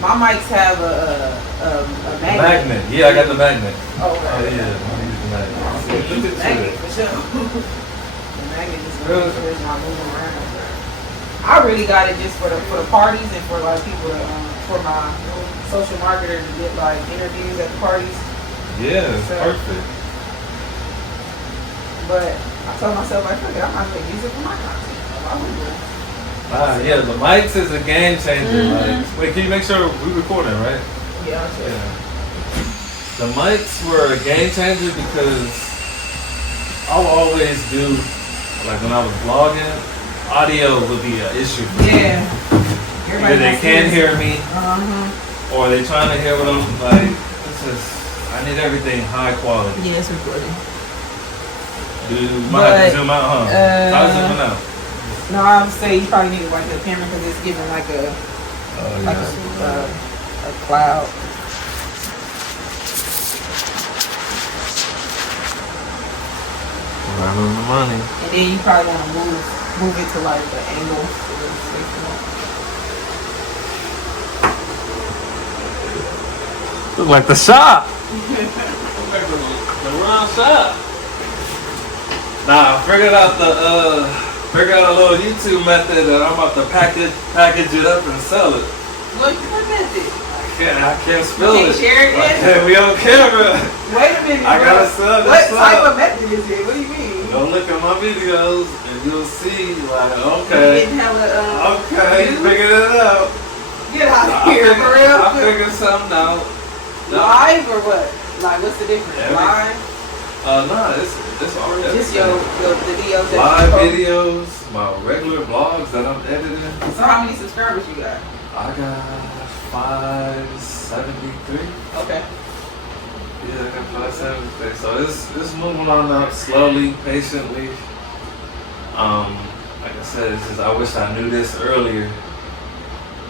My mics have a magnet. Magnet. Yeah, I got the magnet. Oh, okay. Oh yeah, I use the magnet. Magnet for sure. The magnet is not moving around. I really got it just for the parties and for like people for my social marketer to get like interviews at the parties. Yeah, so, perfect. But I told myself like, fuck it, I'm not gonna use it for my content. Why would you? Yeah, the mics is a game changer. Like, wait, can you make sure we're recording, right? Yeah, sure. Yeah. The mics were a game changer because I would always do, like when I was vlogging, audio would be an issue for me. Yeah. Either they can't hear me, or they trying to hear what I'm like. It's just, I need everything high quality. Yeah, it's recording. You might have to zoom out, huh? How's it zooming out? No, I would say you probably need to wipe the camera because it's giving like a cloud. Right on the money. And then you probably want to move it to like the angle. Look like the shop. Look like the round shop. Nah, I figured out a little YouTube method that I'm about to package it up and sell it. What method? I can't spell it. Share it yet? We on camera. Wait a minute, I gotta sell this. What type of method is it? What do you mean? Go look at my videos and you'll see, like, okay, figured it out. Get out of here, for real. I figured something out. Live or what? Like, what's the difference? Live? No, it's already just the videos. Live videos, my regular vlogs that I'm editing. So how many subscribers you got? I got 573. Okay. Yeah, I got 573. So it's moving on up slowly, patiently. Like I said, it's just I wish I knew this earlier.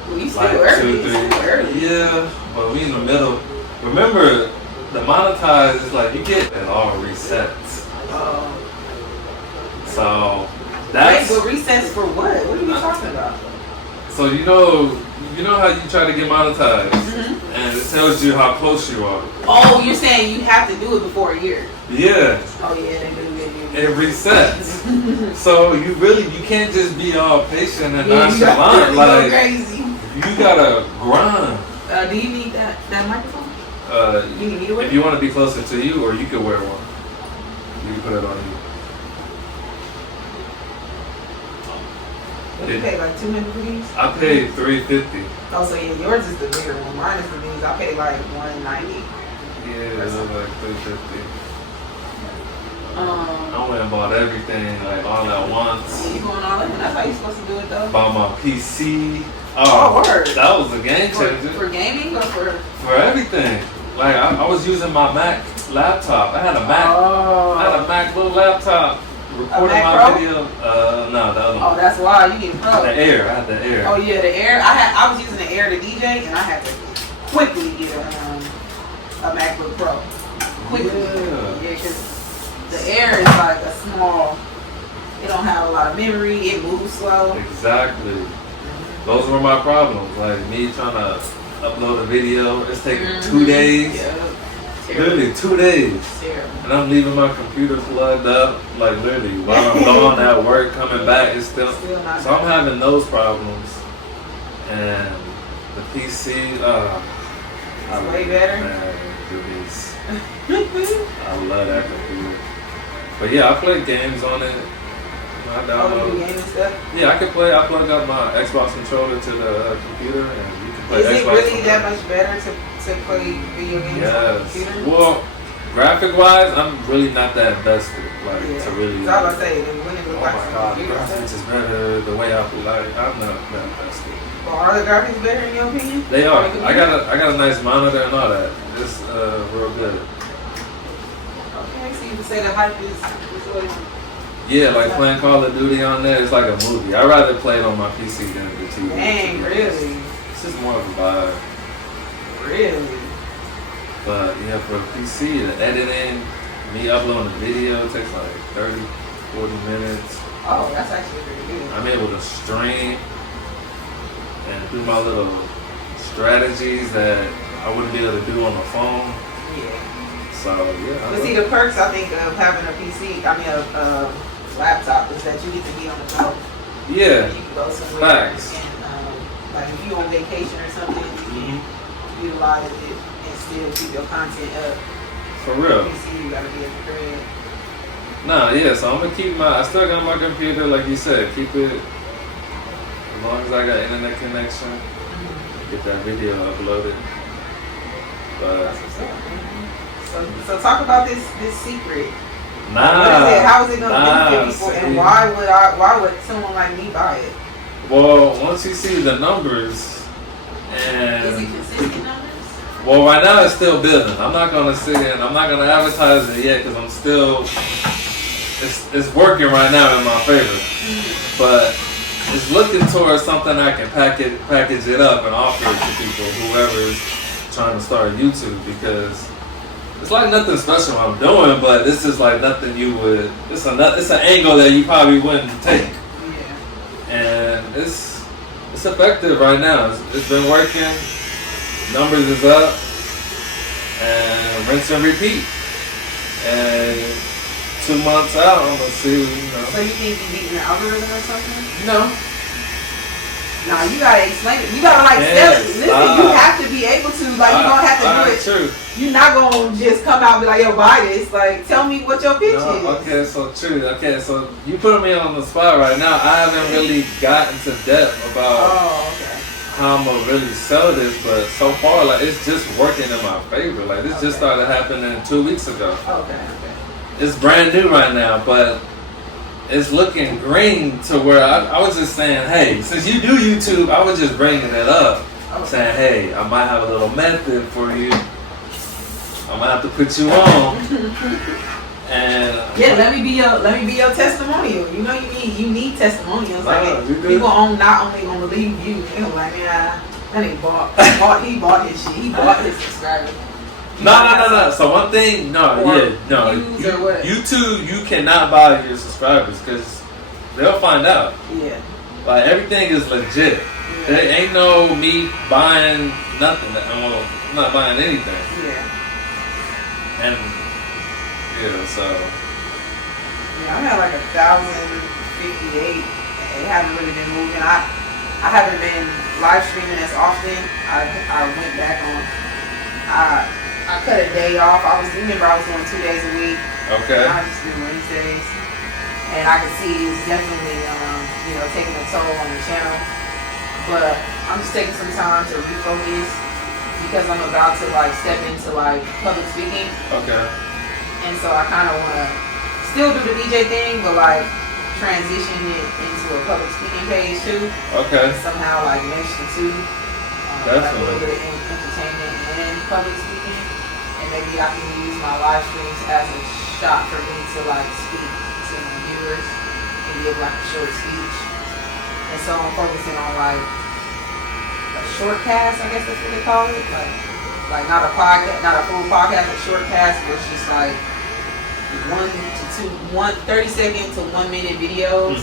Well, you still like early. 2, 3. Yeah, but we in the middle. Remember, the monetize is like you get it all resets. So that's. Wait, but resets for what? What are you talking about? So you know how you try to get monetized, and it tells you how close you are. Oh, you're saying you have to do it before a year? Yeah. Oh yeah, they do. It resets. So you can't just be all patient and nonchalant. Like crazy. You gotta grind. Do you need that microphone? You need if you want to be closer to you, or you could wear one. You can put it on you. What you pay like $200 for these? I paid $350. Oh, so yeah, yours is the bigger one. Mine is the these. I paid like $190. Yeah, it was like $350. I went and bought everything like all at once. You going all in? That's how you supposed to do it though. Bought my PC. Word. That was a game changer. For gaming or for everything. Like I was using my Mac laptop. I had a Mac. I had a MacBook laptop. Recording my video. No, the other one. Oh, that's why you get Pro. The Air. I had the Air. Oh yeah, the Air. I was using the Air to DJ, and I had to quickly get a MacBook Pro. Quickly. Yeah, because the Air is like a small. It don't have a lot of memory. It moves slow. Exactly. Those were my problems. Like me trying to upload a video. It's taking 2 days. Yeah. Literally 2 days. And I'm leaving my computer plugged up. Like literally while I'm gone at work, coming back, it's still not. So I'm having those problems. And the PC, it's way better. Man, I love that computer. But yeah, I play games on it. I download. Gaming stuff? Yeah, I can play. I plug up my Xbox controller to the computer, and you can play. Is it really that much better to play video games on the computer? Well, graphic wise, I'm really not that invested. Like to really. That's all I say. When it looks like my God, the graphics is better. The way I like, I'm not that invested. Well, are the graphics better in your opinion? They are. I got a nice monitor and all that. It's real good. Okay, so you can say the hype is what? Yeah, like playing Call of Duty on there, it's like a movie. I'd rather play it on my PC than the TV. Dang, really? It's just more of a vibe. Really? But yeah, for a PC, the editing, me uploading a video takes like 30, 40 minutes. Oh, that's actually pretty good. I'm able to stream and do my little strategies that I wouldn't be able to do on the phone. Yeah. So yeah. But see, the perks I think of having a PC, a laptop, is that you get to be on the go. Yeah. You can go somewhere. Facts. And like if you on vacation or something, you can utilize it and still keep your content up. For real. PC, you gotta be at the crib. Nah, yeah. So I'm gonna keep I still got my computer, like you said, keep it as long as I got internet connection. Get that video uploaded. But That's what's up. So talk about this secret. nah. What is it? How is it gonna benefit people? See. And why would someone like me buy it? Well, once you see the numbers, Is and it consistent numbers? well, right now it's still building. I'm not gonna sit and I'm not gonna advertise it yet because I'm still. It's working right now in my favor, but it's looking towards something I can package it up and offer it to people, whoever is trying to start YouTube, because it's like nothing special I'm doing, but this is like nothing you would. It's an angle that you probably wouldn't take. Yeah. And it's effective right now. It's been working. Numbers is up, and rinse and repeat. And 2 months out, I'm gonna see. So you think you beating the algorithm or something? No. Nah, you gotta explain it. You gotta sell it. Listen, you have to be able to. Like you don't have to do it. True. You're not gonna just come out and be like, yo, buy this. Like, tell me what your pitch is. Okay, so true. Okay, so you put me on the spot right now. I haven't really gotten to depth about how I'm gonna really sell this, but so far, like, it's just working in my favor. Like, this just started happening 2 weeks ago. Okay. It's brand new right now, but it's looking green to where I was just saying, hey, since you do YouTube, I was just bringing it up. I'm saying, hey, I might have a little method for you. I might have to put you on. And yeah, let me be your testimonial. You know you need testimonials. Like people not only gonna believe you, they gonna like, man, that nigga he bought his shit. He bought his subscribers. No. So one thing, YouTube, you cannot buy your subscribers because they'll find out. Yeah. Like everything is legit. Yeah. There ain't no me buying nothing. I'm not buying anything. Yeah. And so. Yeah, I'm at like 1,058. It hasn't really been moving. I haven't been live streaming as often. I went back on. I cut a day off. I was doing 2 days a week. Okay. I just do Wednesdays, and I can see it's definitely taking a toll on the channel. But I'm just taking some time to refocus because I'm about to step into public speaking. Okay. And so I kind of want to still do the DJ thing, but transition it into a public speaking page too. Okay. Somehow mesh the two. Definitely. A little bit of entertainment and public speaking. And maybe I can use my live streams as a shot for me to speak to my viewers and give a short speech. And so I'm focusing on a short cast, I guess that's what they call it. Like not a podcast, not a full podcast, a short cast, but it's just 30 second to 1 minute videos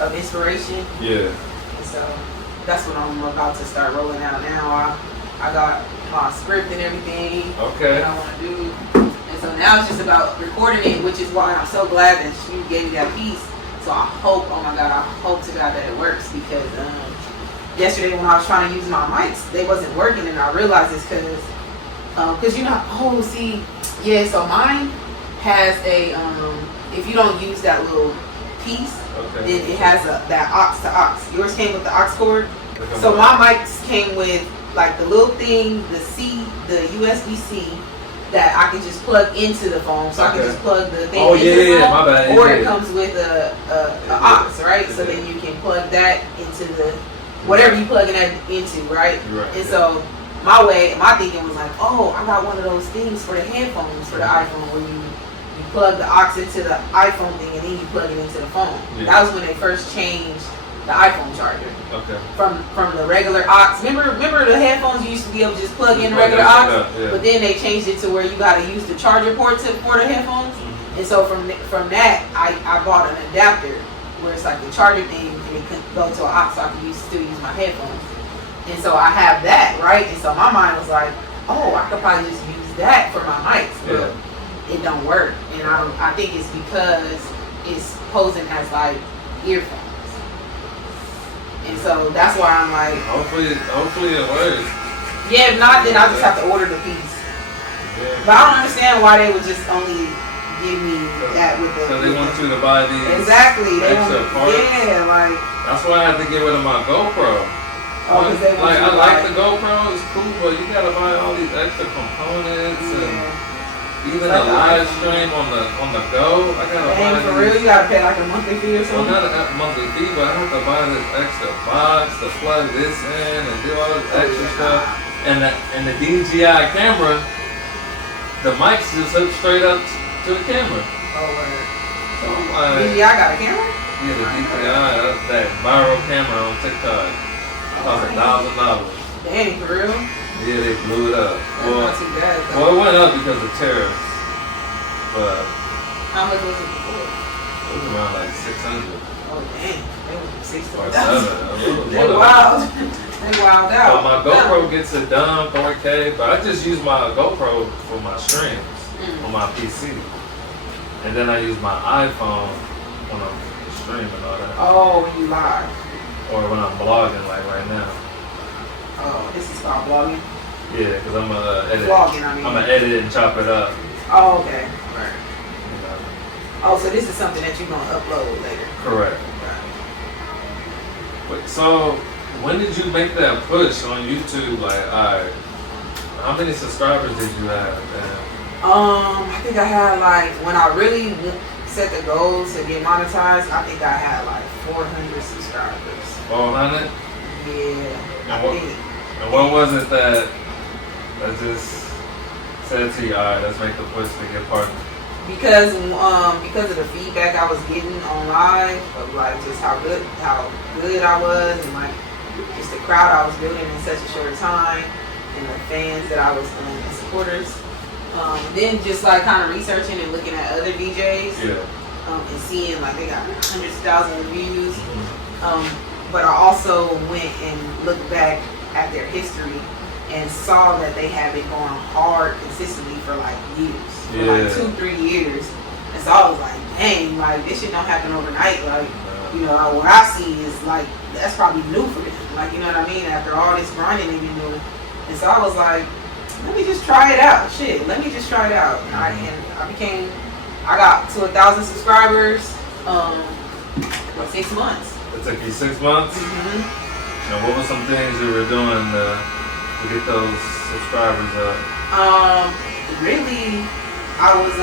of inspiration. Yeah. And so that's what I'm about to start rolling out now. I got my script and everything. Okay. What I want to do. And so now it's just about recording it, which is why I'm so glad that you gave me that piece. So I hope, oh my God, I hope to God that it works because yesterday when I was trying to use my mics, they wasn't working, and I realized it's because so mine has a if you don't use that little piece, then it has that aux to aux. Yours came with the aux cord, so my mics came with the little thing, the USB-C that I can just plug into the phone, so I can just plug the thing into the phone, my bad. or it comes with a aux, right? So then you can plug that into the whatever you plugging that into, right? And so my thinking was I got one of those things for the headphones for the iPhone where you plug the aux into the iPhone thing and then you plug it into the phone. Yeah. That was when they first changed the iPhone charger. Okay. From the regular aux. Remember the headphones you used to be able to just plug in regular aux, but then they changed it to where you got to use the charger port for the headphones. And so from that I bought an adapter where it's the charger thing and it could go to an aux so I can still use my headphones. And so I have that, right? And so my mind was like, oh, I could probably just use that for my mics, but it don't work. And I think it's because it's posing as like earphones. And so that's why I'm like, hopefully it works. Yeah, if not, then I'll just have to order the piece. Yeah. But I don't understand why they would just only give me that with the. So they want you to buy these. Exactly. They extra parts. Yeah, like. That's why I had to get rid of my GoPro. Oh, because they want I like the GoPro, it's cool, but you gotta buy all these extra components and even a live stream on the go. I gotta buy for real, you gotta pay like a monthly fee or something. Well, not a monthly fee, but I have to buy this extra box to plug this in and do all this extra stuff. And the DJI camera, the mics just hook straight up to the camera. Oh, word. So I'm like, DJI got a camera? Yeah, the DJI, that viral camera on TikTok. Cost $1,000. Dang, for real? Yeah, they blew it up. Well, not too bad. Well, it went up because of tariffs. But how much was it before? It was around like 600. Oh dang, they were 600. Or 7. They wild. They wild out. But my GoPro gets it done 4K, but I just use my GoPro for my streams on my PC, and then I use my iPhone when I'm streaming all that. Oh, when you live. Or when I'm blogging, like right now. Oh, this is called blogging? Yeah, because I'm gonna edit. Vlogging, I mean. I'm gonna edit and chop it up. Oh, okay. Right. You know. Oh, so this is something that you're gonna upload later. Correct. Right. Wait, so when did you make that push on YouTube? Like, alright, how many subscribers did you have? I think I had like, when I really set the goal to get monetized, I think I had like 400 subscribers. 400? Yeah. And what was it that just said to you, alright, let's make the push to get partners? Because of the feedback I was getting online of like just how good I was, and like just the crowd I was building in such a short time, and the fans that I was and supporters. Then just like kind of researching and looking at other DJs, and seeing like they got hundreds of thousands of views. But I also went and looked back at their history and saw that they have been going hard consistently for like years, for like 2-3 years. And so I was like, dang, like this shit don't happen overnight. Like, you know, what I see is like that's probably new for them. Like, you know what I mean? After all this grinding they've been doing. And so I was like, let me just try it out. Shit, let me just try it out. And I got to 1,000 subscribers in 6 months. It took you 6 months? Mm-hmm. And what were some things you were doing to get those subscribers up? Really, I was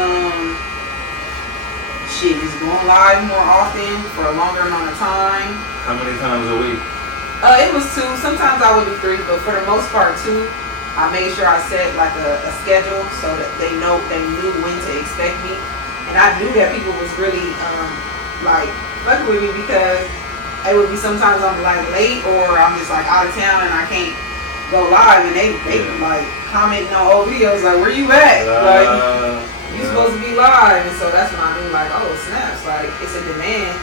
just going live more often for a longer amount of time. How many times a week? It was 2. Sometimes I would do 3, but for the most part 2. I made sure I set like a schedule so that they knew when to expect me, and I knew that people was really like fucking with me because it would be sometimes I'm like late or I'm just like out of town and I can't go live, and they like commenting on old videos like, where you at? Like you supposed to be live. And so that's when I knew like, oh snaps, like it's a demand.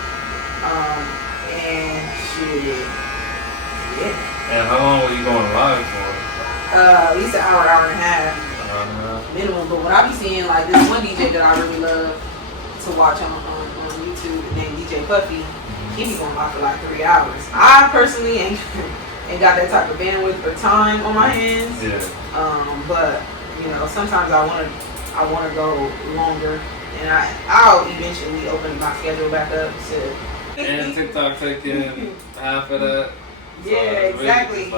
And shit, yeah. And how long were you going live for? At least an hour and a half minimum. But what I be seeing, like this one DJ that I really love to watch on YouTube named DJ Puffy, he be going live for like 3 hours. I personally ain't got that type of bandwidth or time on my hands. Yeah. But you know, sometimes I wanna go longer, and I'll eventually open my schedule back up to. And TikTok taking half of that. So yeah, exactly.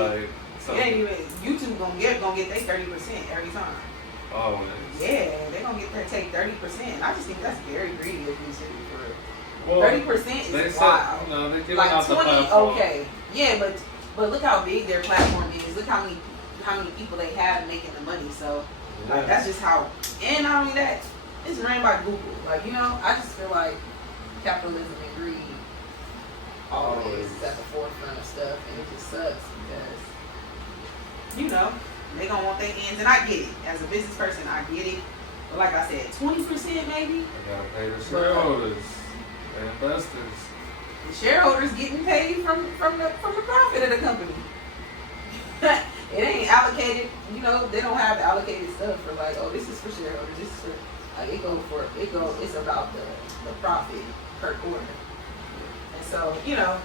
Really YouTube gonna get their 30% every time. Always. Yeah, they're gonna take 30%. And I just think that's very greedy of YouTube for real. Well, 30% is wild. No, they're giving like out 20, the platform. okay. Yeah, but look how big their platform is. Look how many people they have making the money. So like that's just how. And not only that, it's ran by Google. Like, you know, I just feel like capitalism and greed always is at the forefront of stuff, and it just sucks because, you know, they gonna want their ends, and I get it. As a business person, I get it. But like I said, 20% maybe. They gotta pay the shareholders, the investors. The shareholders getting paid from the profit of the company. allocated, you know, they don't have allocated stuff for like, oh, this is for shareholders, this is for, like, it's about the profit per quarter. And so, you know,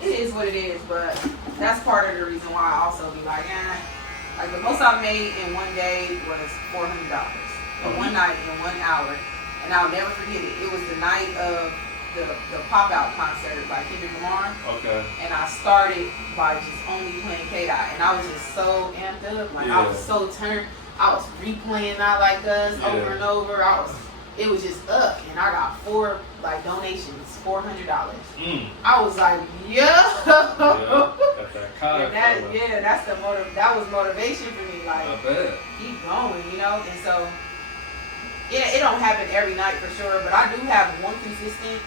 it is what it is, but that's part of the reason why I also be like, like the most I made in one day was $400 for one night in 1 hour. And I'll never forget it. It was the night of the pop-out concert by Kendrick Lamar. Okay. And I started by just only playing K-Dot. And I was just so amped up. Like, I was so turned. I was replaying Not Like Us over and over. It was just up. And I got 4, like, donations, $400. I was like, got that card. That was motivation for me. Like, I bet. Keep going, you know? And so, yeah, it don't happen every night for sure, but I do have one consistent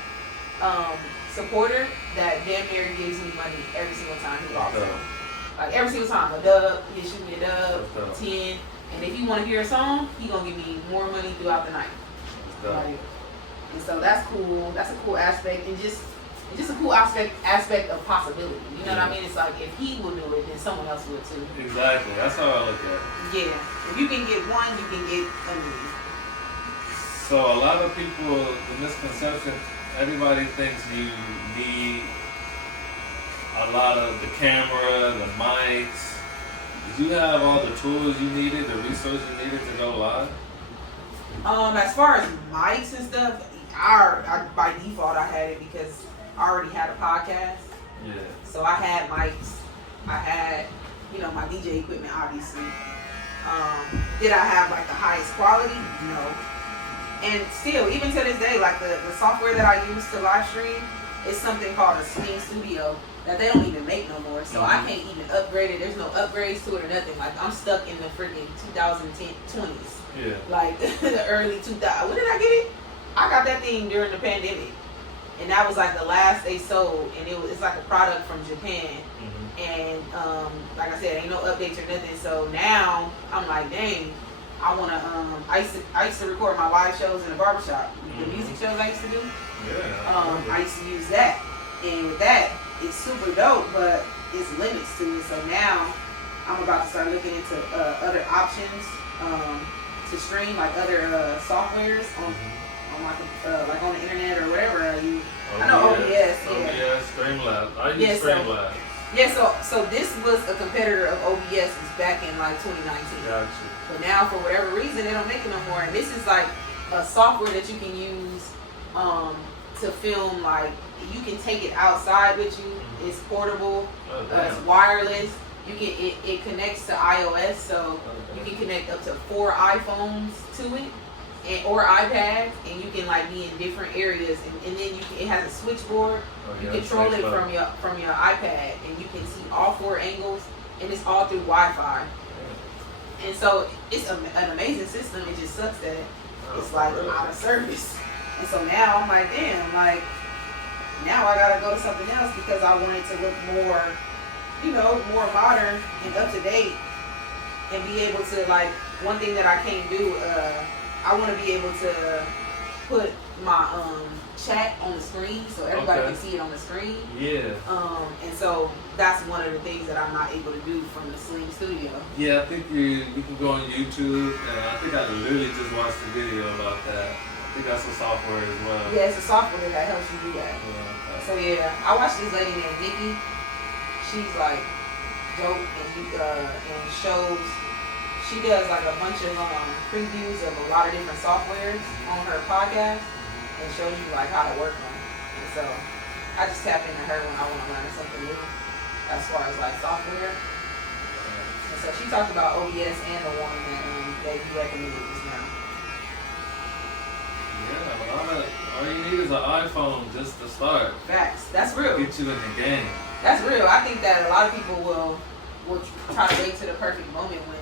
supporter that damn near gives me money every single time he walks in. Like every single time, a dub, he'll shoot me a dub, 10, and if you want to hear a song, he gonna give me more money throughout the night. Like, and so that's cool. That's a cool aspect, and just a cool aspect of possibility. You know what I mean? It's like if he will do it, then someone else will too. Exactly. That's how I look at it. Yeah. If you can get one, you can get a million. So a lot of people, the misconception, everybody thinks you need a lot of the camera, the mics. Did you have all the tools you needed, the resources you needed to go live? As far as mics and stuff, I by default I had it because I already had a podcast. Yeah. So I had mics. I had, you know, my DJ equipment obviously. Did I have like the highest quality? No. And still, even to this day, like the software that I use to live stream is something called a Sling Studio that they don't even make no more. So I can't even upgrade it. There's no upgrades to it or nothing. Like I'm stuck in the freaking 2020s. Yeah. Like the early 2000s. When did I get it? I got that thing during the pandemic. And that was like the last they sold. And it's like a product from Japan. And like I said, ain't no updates or nothing. So now I'm like, dang. I wanna I used to record my live shows in the barbershop. The music shows I used to do. Yeah. I used to use that. And with that, it's super dope, but it's limits to it. So now I'm about to start looking into other options to stream, like other softwares on like on the internet or whatever I use. I know OBS. OBS, Streamlabs. I use Streamlabs. Yeah, so this was a competitor of OBS back in like 2019. Gotcha. But now, for whatever reason, they don't make it no more. And this is like a software that you can use to film. Like you can take it outside with you. It's portable. It's wireless. You can it connects to iOS, so you can connect up to 4 iPhones to it, or iPads, and you can like be in different areas. And then it has a switchboard. You control it from your iPad, and you can see all 4 angles, and it's all through Wi-Fi. And so it's an amazing system. It just sucks that it's like out of service. And so now I'm like, damn, like now I gotta go to something else because I want it to look more, you know, more modern and up to date, and be able to like one thing that I can't do. I want to be able to put my chat on the screen so everybody can see it on the screen. Yeah. And so that's one of the things that I'm not able to do from the Sling Studio. Yeah, I think you can go on YouTube, and I think I literally just watched a video about that. I think that's a software as well. Yeah, it's a software that helps you do that. Yeah. So yeah, I watched this lady named Nikki. She's like dope, and shows. She does like a bunch of previews of a lot of different softwares on her podcast and shows you like how to work them. And so I just tap into her when I want to learn something new as far as like software. And so she talked about OBS and the one that you recommended just now. Yeah, all you need is an iPhone just to start. Facts. That's real. Get you in the game. That's real. I think that a lot of people will try to wait to the perfect moment when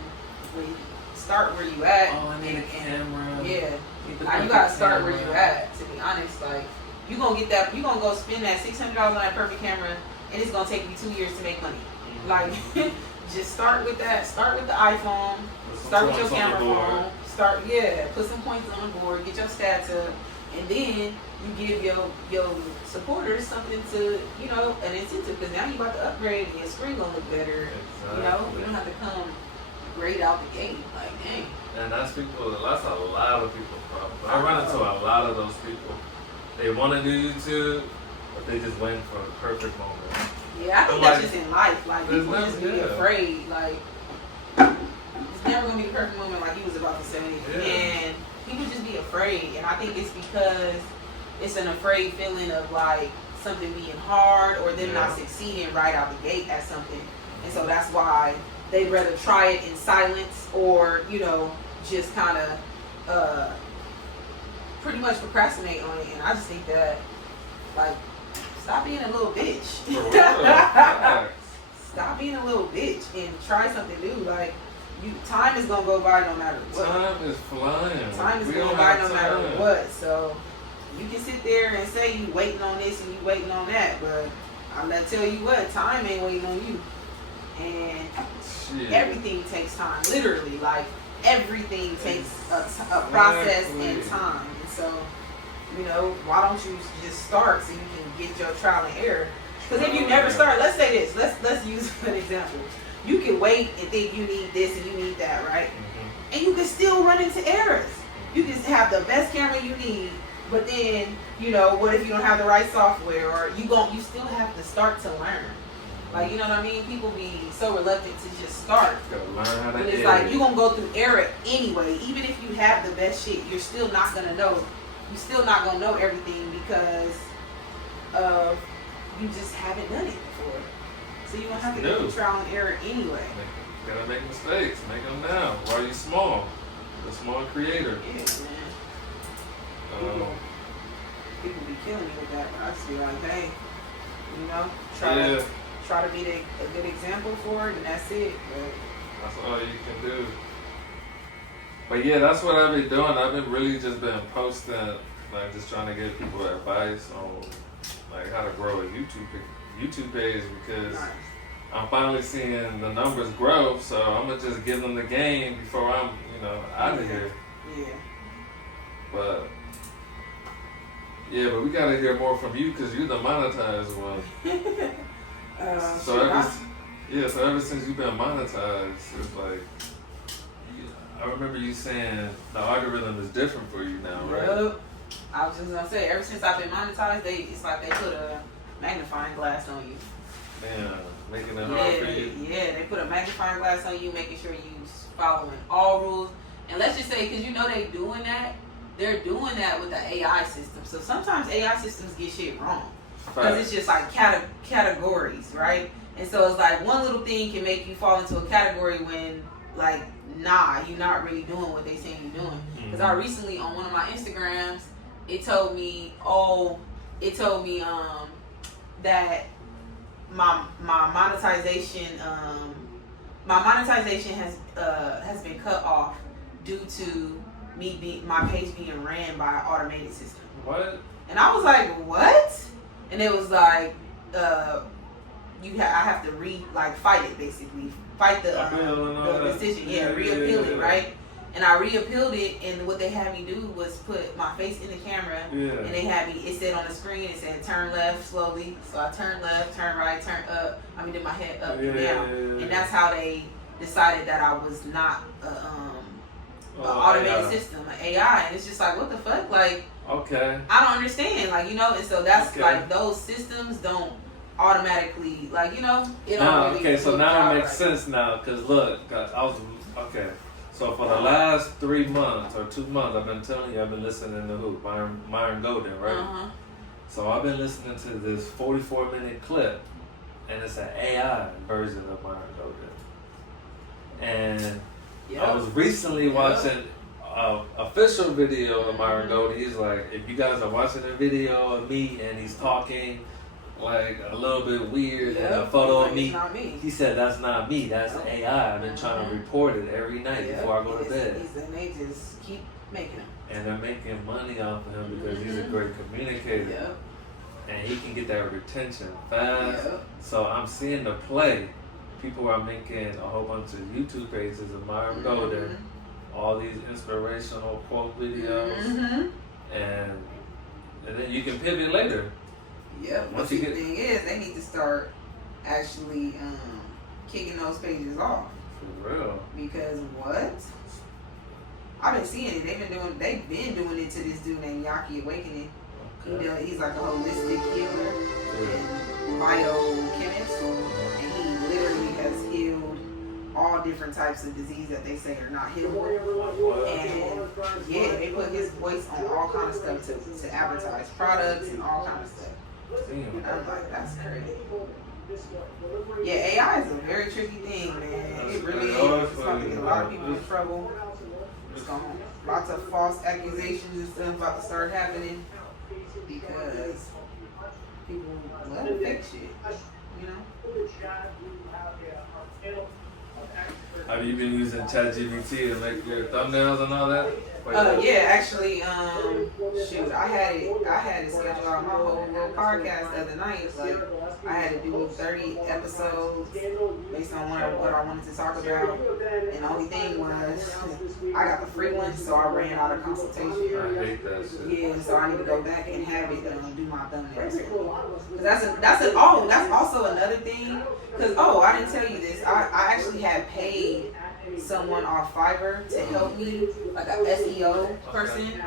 you start where you at. Oh, I need a camera. Yeah. Now you gotta start where you at, to be honest. Like you gonna get that, you gonna go spend that $600 on that perfect camera, and it's gonna take you 2 years to make money. Like just start with that. Start with the iPhone. Start with your camera phone. Put some points on the board. Get your stats up, and then you give your supporters something to, you know, an incentive, because now you about to upgrade and your screen gonna look better. Exactly. You know, you don't have to come great out the gate. Like, dang. And that's a lot of people's problem. I run into a lot of those people. They want to do YouTube, but they just waiting for a perfect moment. Yeah, I think that's just in life. Like, people just be afraid. Like, it's never going to be the perfect moment like you was about to say. Yeah. And people just be afraid. And I think it's because it's an afraid feeling of, like, something being hard or them not succeeding right out the gate at something. And so that's why they'd rather try it in silence or, you know, just kind of pretty much procrastinate on it. And I just think that, like, stop being a little bitch. Stop being a little bitch and try something new. Like, time is gonna go by no matter what. Time is flying. Time is gonna go by no matter what. So you can sit there and say you waiting on this and you waiting on that, but I'm gonna tell you what, time ain't waiting on you. And everything takes time. Literally, like everything takes a process and time. And so, you know, why don't you just start so you can get your trial and error? Because if you never start, let's say this, let's use an example. You can wait and think you need this and you need that, right? Mm-hmm. And you can still run into errors. You can have the best camera you need, but then, you know, what if you don't have the right software, or you still have to start to learn. Like, you know what I mean? People be so reluctant to just start. Gotta learn how to but it's like, you're going to go through error anyway. Even if you have the best shit, you're still not going to know. You're still not going to know everything because of you just haven't done it before. So you're going to have to go through trial and error anyway. You gotta make mistakes. Make them now. While you're small. A small creator. Yeah, man. People be killing me with that, but I just be like, hey, you know, try to be a good example for it, and that's it. But that's all you can do. But yeah, that's what I've been doing. I've been really just been posting, like just trying to give people advice on like how to grow a YouTube page because I'm finally seeing the numbers grow. So I'm gonna just give them the game before I'm, you know, out of here. Yeah. But we gotta hear more from you because you're the monetized one. So ever since you've been monetized, it's like I remember you saying the algorithm is different for you now, right? Yep. I was just gonna say, ever since I've been monetized, it's like they put a magnifying glass on you. Yeah, making it hard for you. Yeah, they put a magnifying glass on you, making sure you following all rules. And let's just say, because you know they're doing that with the AI system. So sometimes AI systems get shit wrong. Because it's just like categories, right? And so it's like one little thing can make you fall into a category when, like, nah, you're not really doing what they saying you're doing. Because I recently, on one of my Instagrams, it told me that my monetization has been cut off due to my page being ran by an automated system. What? And I was like, what? And it was like, I have to fight it basically, fight the decision, reappeal it, right? And I reappealed it, and what they had me do was put my face in the camera, and they had me. It said on the screen, it said turn left slowly. So I turned left, turn right, turn up. I mean, did my head up and down, and that's how they decided that I was not an automated system, an AI. And it's just like, what the fuck, like. Okay. I don't understand, like, you know, and so that's like those systems don't automatically, like, you know, it don't really. Okay, so now it makes sense now, because look, so for the last 3 months or 2 months, I've been telling you, I've been listening to who? Myron Golden, right? Uh-huh. So I've been listening to this 44-minute clip, and it's an AI version of Myron Golden. And I was recently watching official video of Myron Golden. He's like, if you guys are watching a video of me and he's talking like a little bit weird and a photo of me, he said that's not me, that's AI. I've been trying to report it every night before I go to bed. And they just keep making them. And they're making money off of him because he's a great communicator. And he can get that retention fast. So I'm seeing the play. People are making a whole bunch of YouTube pages of Myron Golden, all these inspirational quote videos, and then you can pivot later. But the thing is, they need to start actually kicking those pages off. For real. Because what? I've been seeing it. They've been doing it to this dude named Yaki Awakening. Okay. He's like a holistic healer and biochemist, and he literally has healed all different types of disease that they say are not healable. And yeah, they put his voice on all kind of stuff to advertise products and all kind of stuff. And I'm like, that's crazy. Yeah, AI is a very tricky thing, man. It really is. It's going to get a lot of people in trouble. It's going to lots of false accusations and stuff about to start happening because people let it fake shit, you know? Have you been using ChatGPT to make your thumbnails and all that? Yeah, actually, shoot, I had it scheduled out my whole little podcast the other night. Like, I had to do 30 episodes based on what I wanted to talk about. And the only thing was, I got the free one, so I ran out of consultation. I hate that shit. Yeah, so I need to go back and have it do my thumbnails. That's also another thing. Cause I didn't tell you this. I actually had paid someone off Fiverr to help me, like a SEO person.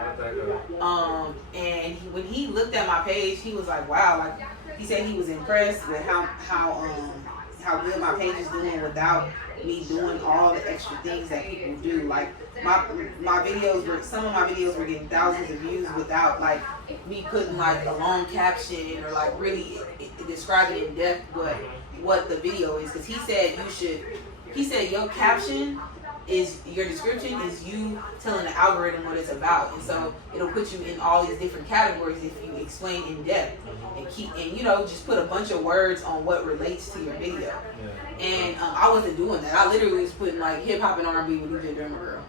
And when he looked at my page, he was like, "Wow!" Like he said, he was impressed with how good my page is doing without me doing all the extra things that people do. Like my videos some of my videos were getting thousands of views without like me putting like a long caption or like really describing in depth what the video is. Because he said your caption is your description is you telling the algorithm what it's about, and so it'll put you in all these different categories if you explain in depth and just put a bunch of words on what relates to your video. And I wasn't doing that. I literally was putting like hip hop and R&B with DJ Drummer Girl.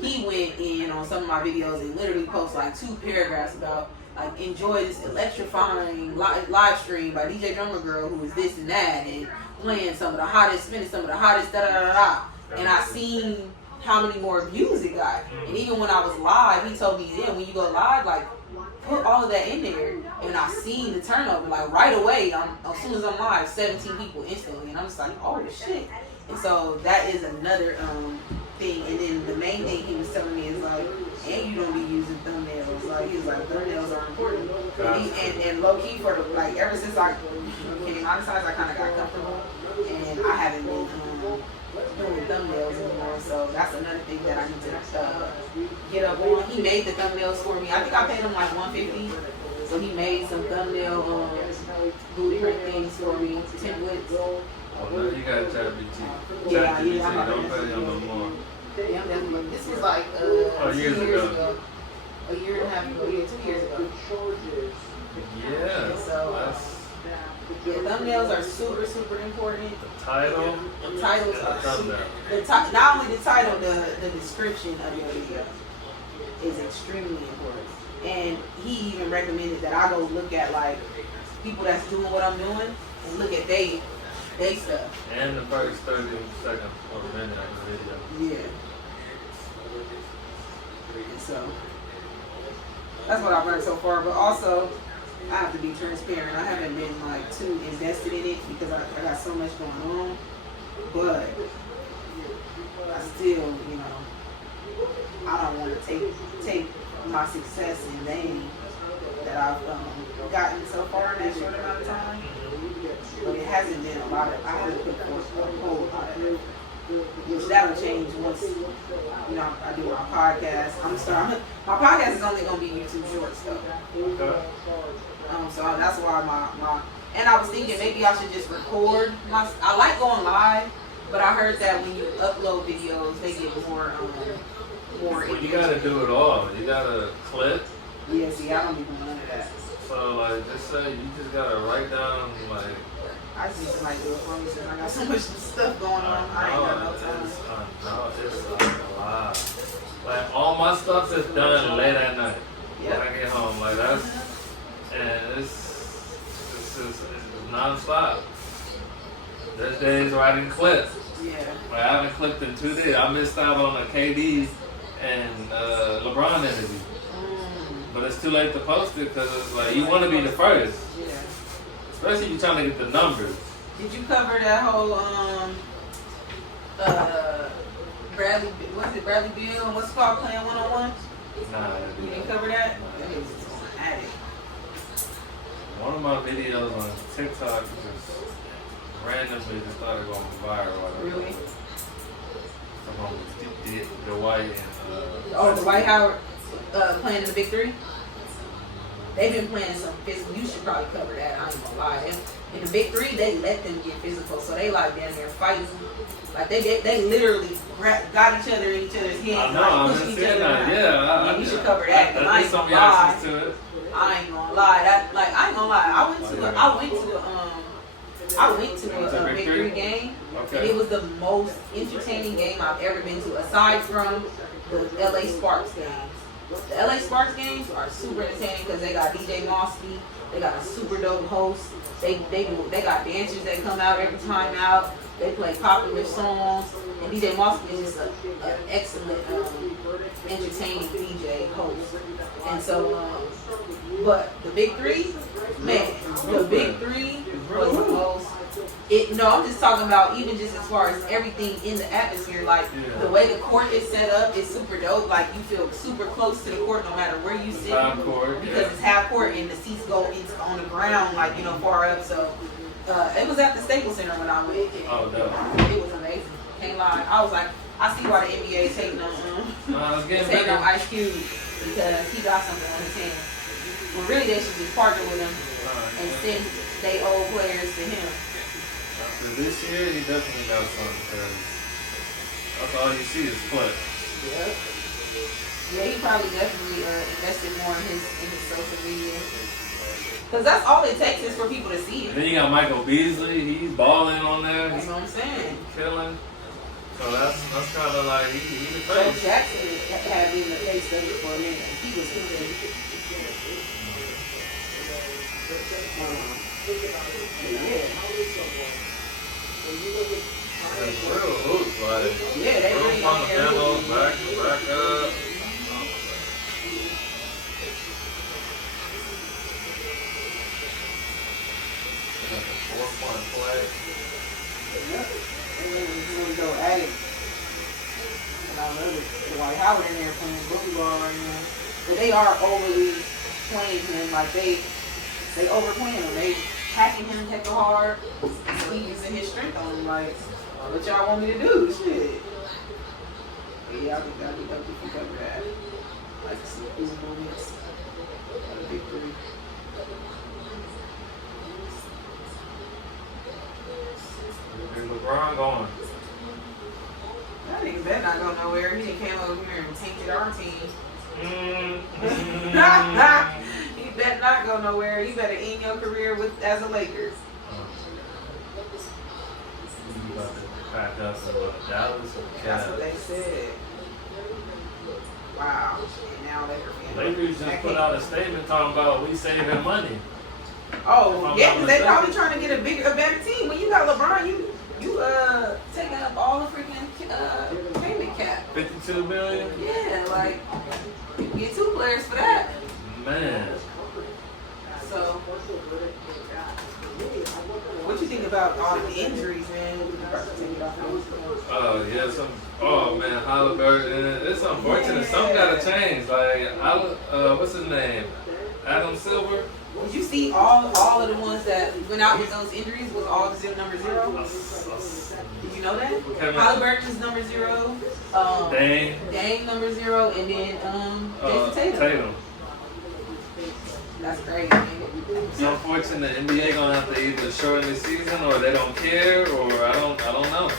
He went in on some of my videos and literally posted like 2 paragraphs about like enjoy this electrifying live stream by DJ Drummer Girl who is this and that and playing some of the hottest da da da da. And I seen how many more views it got. And even when I was live, he told me then when you go live, like put all of that in there. And I seen the turnover like right away. As soon as I'm live, 17 people instantly, and I'm just like, oh shit. And so that is another thing. And then the main thing he was telling me is like, and you don't be using thumbnails. Like he was like, thumbnails are important. And low key for the like ever since I became monetized, I kind of got comfortable, and I haven't been doing thumbnails anymore. So that's another thing that I need to get up on. He made the thumbnails for me. I think I paid him like $150. So he made some thumbnail blueprint things for me, templates. Oh no, you got ChatGPT. Yeah, ChatGPT, don't pay him no more. Yeah, this was like 2 years ago. A year and a half ago, 2 years ago. Yeah. So thumbnails are super, super important. The title. The titles are not only the title, the description of your video is extremely important. And he even recommended that I go look at like people that's doing what I'm doing and look at they stuff. And the first 30 seconds or a minute of the video. Yeah. And so that's what I've learned so far. But also, I have to be transparent. I haven't been like too invested in it because I got so much going on. But I still, I don't want to take my success in vain that I've gotten so far in that short amount of time. But it hasn't been a lot of, I haven't put forth a whole lot of it. Which that'll change once, I do my podcast. My podcast is only going to be YouTube shorts though. Okay. So that's why and I was thinking maybe I should just record I like going live, but I heard that when you upload videos, they get more You gotta do it all. You gotta clip. Yeah, see, I don't be doing none of that. So like, just say you just gotta write down like. I just need somebody to do it for me since I got so much stuff going on. I ain't got no time. It's a lot. Like all my stuff is done late at night when I get home. Like and it's non-stop. There's days where I didn't clip. Yeah. Like I haven't clipped in 2 days. I missed out on a KD and LeBron interview. But it's too late to post it because it's like you want to be the first. Yeah. Especially if you're trying to get the numbers. Did you cover that whole Bradley, what's it, Bradley Beal and what's it called, playing one-on-one? Nah, You didn't cover that? Nah. That is at it. One of my videos on TikTok just randomly just started going viral. Really? Someone did the White and Oh, the White Howard playing in the Big Three? They've been playing some physical. You should probably cover that. I ain't gonna lie. In the Big Three, they let them get physical, so they like down there fighting. Like they literally got each other in each other's hands. I know, I'm just saying that. Yeah, you should cover that. I did some reactions to it. I ain't gonna lie. I ain't gonna lie. I went to a Big Three game, Okay. and it was the most entertaining game I've ever been to, aside from the LA Sparks games. The LA Sparks games are super entertaining because they got DJ Mosby, they got a super dope host, they got dancers that come out every time out, they play popular songs, and DJ Mosby is just an excellent, entertaining DJ host. And so, but the Big Three, man, the Big Three was the most. I'm just talking about even just as far as everything in the atmosphere. Like the way the court is set up is super dope. Like you feel super close to the court no matter where you sit, because it's half court and the seats go on the ground, like far up. So it was at the Staples Center when I went. Oh no, it was amazing. Can't lie. I was like, I see why the NBA is taking on Ice Cube, because he got something on his hands. Well, really, they should just partner with him and send they old players to him. This year, he definitely got something, because that's all you see is flex. Yep. Yeah, he probably definitely invested more in his social media. Because that's all it takes is for people to see it. And then you got Michael Beasley, he's balling on there. That's what I'm saying. Killing. So that's kind of like, he the Joe face. Jackson had been the face of it for a minute. He was good. Yeah. It's real hoops, like, yeah, they really from on the there. handle, back up. Like a 4-point play. Yep. And then you want to go at it. And I love it. The White Howard in there playing booty ball right now. But they are overly playing him. Like they overplaying him. They hacking him heck hard. So he using his strength on him. Like, what y'all want me to do? Shit. But yeah, I think that'd be dope if you cover that. Like some physical moments. A Big Three. Where's LeBron going? That nigga better not go nowhere. He done came over here and tainted our team. He better not go nowhere. You better end your career as a Lakers. You about to pack up in Dallas or That's what they said. Wow. And now Lakers just put out a statement talking about we saving money. Oh, yeah, because they probably trying to get a better team. When you got LeBron, you taking up all the freaking payment cap. $52 million? Yeah, like you can get 2 players for that. Man. So, what you think about all the injuries, man? Oh yeah, oh man, Halliburton. It's unfortunate. Something gotta change. Like, what's his name? Adam Silver. Did you see all of the ones that went out with those injuries was all number 0? Did you know that? Halliburton's number 0. Dang number 0, and then Jason Tatum. That's crazy. It's unfortunate. The NBA gonna have to either shorten the season, or they don't care, or I don't know.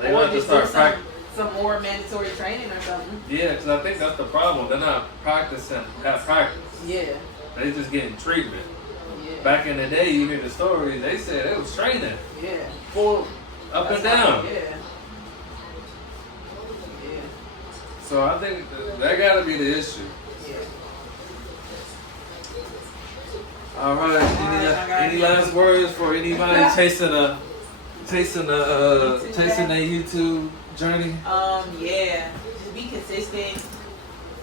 They want to start practicing. Some more mandatory training or something. Yeah, because I think that's the problem. They're not practicing at practice. Yeah. They just getting treatment. Yeah. Back in the day, you hear the stories, they said it was training. Yeah. Full. Up and down. Yeah. Yeah. So I think that got to be the issue. Yeah. All right. Any last words for anybody chasing their YouTube journey? Yeah. Just be consistent.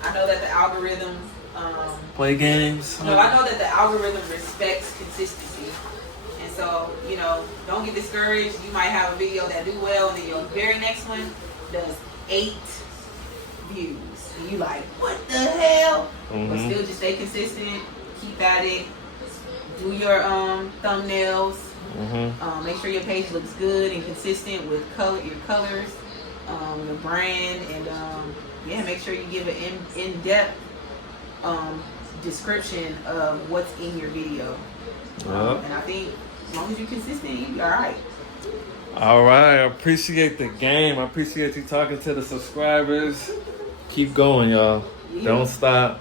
I know that the algorithm play games. No, I know that the algorithm respects consistency. And So, you know, don't get discouraged. You might have a video that do well, and then your very next one does 8 views. And you like, what the hell? But still just stay consistent. Keep at it. Do your thumbnails. Make sure your page looks good and consistent with your colors, your brand, and yeah, make sure you give an in-depth description of what's in your video. And I think as long as you're consistent, you'll be alright. Alright, I appreciate the game. I appreciate you talking to the subscribers. Keep going, y'all. Yeah. Don't stop.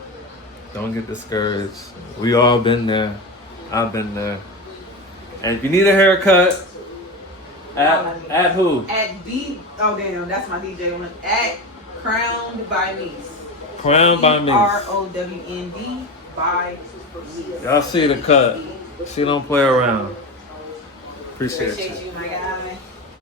Don't get discouraged. We all been there. I've been there. And if you need a haircut, at who? At D. Oh damn, that's my DJ one. At Crowned by Meese. Crowned by Meese. CROWND by Meese. Y'all see the cut. She don't play around. Appreciate you. You, my guy.